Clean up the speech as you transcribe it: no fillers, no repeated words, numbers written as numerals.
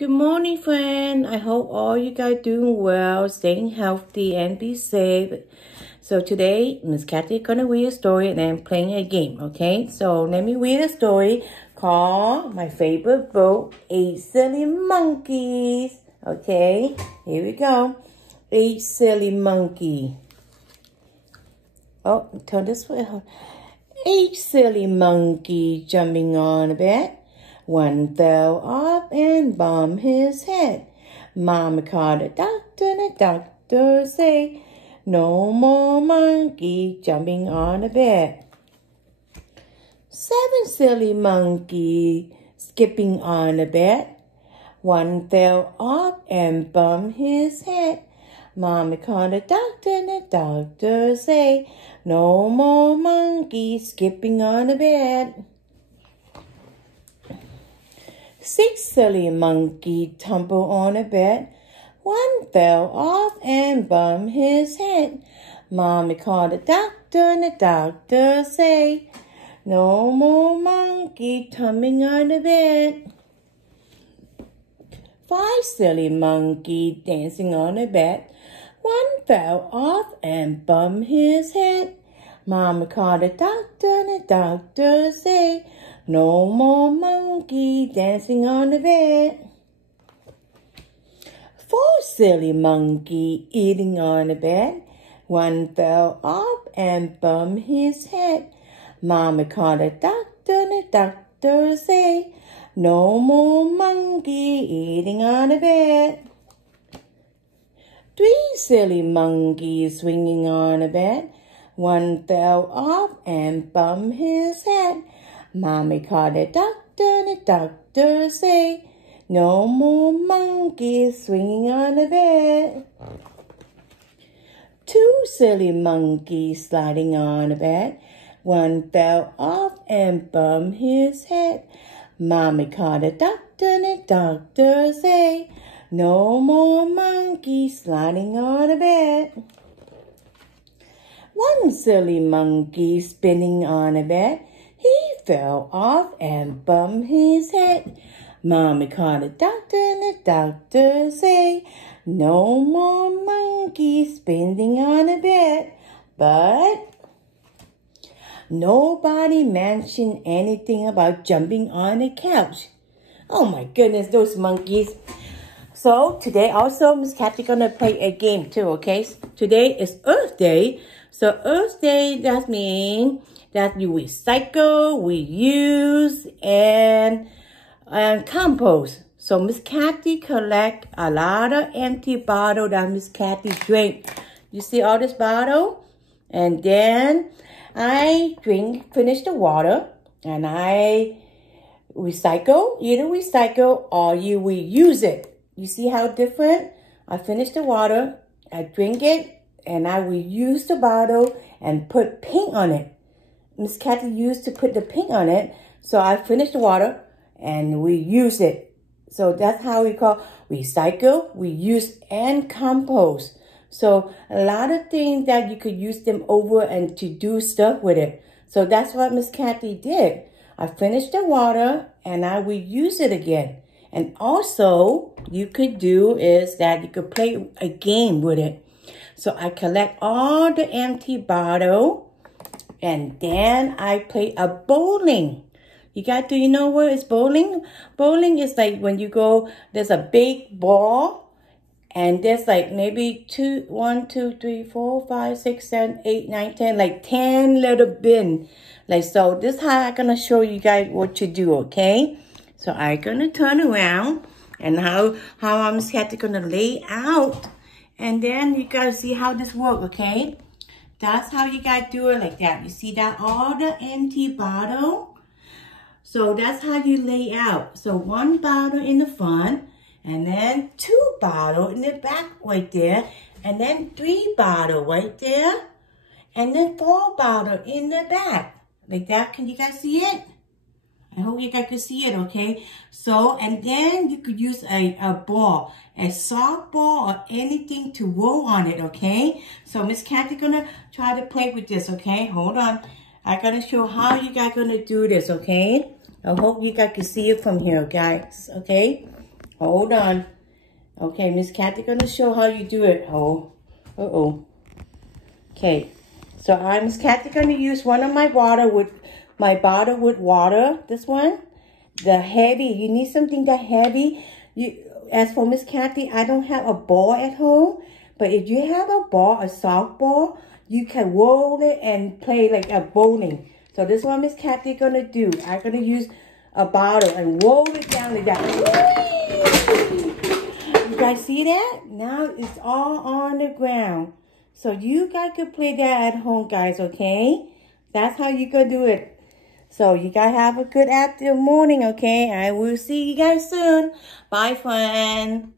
Good morning, friend. I hope all you guys doing well, staying healthy, and be safe. So today, Miss Kathy is gonna read a story and I'm playing a game, okay? So let me read a story called My Favorite Book, 8 Silly Monkeys. Okay, here we go. 8 Silly Monkey. Oh, turn this way. 8 silly monkeys jumping on a bed. One fell off and bumped his head. Mama called the doctor and the doctor said, no more monkey jumping on a bed. 7 silly monkeys skipping on the bed. One fell off and bumped his head. Mama called the doctor and the doctor said, no more monkeys skipping on the bed. 6 silly monkeys tumbled on the bed. One fell off and bumped his head. Mommy called the doctor and the doctor said, no more monkey tumbling on the bed. 5 silly monkeys dancing on the bed. One fell off and bumped his head. Mama called the doctor and the doctor said, no more monkey dancing on the bed. 4 silly monkeys eating on the bed. One fell off and bumped his head. Mama called the doctor and the doctor said, no more monkey eating on the bed. 3 silly monkeys swinging on the bed. One fell off and bumped his head. Mommy called the doctor and the doctor said, no more monkeys swinging on the bed. 2 silly monkeys sliding on the bed. One fell off and bumped his head. Mommy called the doctor and the doctor said, no more monkeys sliding on the bed. 1 silly monkey spinning on the bed. He fell off and bumped his head. Mommy called the doctor and the doctor said, no more monkeys spinning on the bed. But nobody mentioned anything about jumping on the couch. Oh my goodness, those monkeys. So today also Miss Kathy gonna play a game too, okay? Today is Earth Day. So Earth Day, that means that you recycle, reuse, and compost. So Miss Kathy collect a lot of empty bottle that Miss Kathy drank. You see all this bottle? And then I finish the water, and I recycle, either recycle or you reuse it. You see how different? I finish the water, I drink it, and I reuse the bottle and put paint on it. Miss Kathy used to put the paint on it, so I finish the water and reuse it. So that's how we call recycle, reuse, and compost. So a lot of things that you could use them over and to do stuff with it. So that's what Miss Kathy did. I finished the water and I reuse it again. And also, you could do is that you could play a game with it. So I collect all the empty bottle, and then I play a bowling. Do you know what is bowling? Bowling is like when you go, there's a big ball, and there's like maybe 1, 2, 3, 4, 5, 6, 7, 8, 9, 10, like 10 little bin. Like so, this is how I'm gonna show you guys what to do, okay? So I'm gonna turn around, and how I'm gonna lay out, and then you guys see how this works, okay? That's how you guys do it like that. You see that all the empty bottle? So that's how you lay out. So 1 bottle in the front, and then 2 bottles in the back right there, and then 3 bottles right there, and then 4 bottles in the back. Like that, can you guys see it? I hope you guys can see it, okay? So, and then you could use a ball, a softball or anything to roll on it, okay? So Miss Kathy gonna try to play with this, okay? Hold on. I'm gonna show how you guys gonna do this, okay? I hope you guys can see it from here, guys, okay? Hold on. Okay, Miss Kathy gonna show how you do it. Oh, Okay, so Miss Kathy gonna use one of my bottle with water. This one, the heavy. You need something that heavy. As for Miss Kathy, I don't have a ball at home, but if you have a ball, a soft ball, you can roll it and play like a bowling. So this one Miss Kathy gonna do. I'm gonna use a bottle and roll it down like that. You guys see that? Now it's all on the ground. So you guys could play that at home, guys, okay? That's how you could do it. So you guys have a good afternoon, morning, okay? I will see you guys soon. Bye, friend.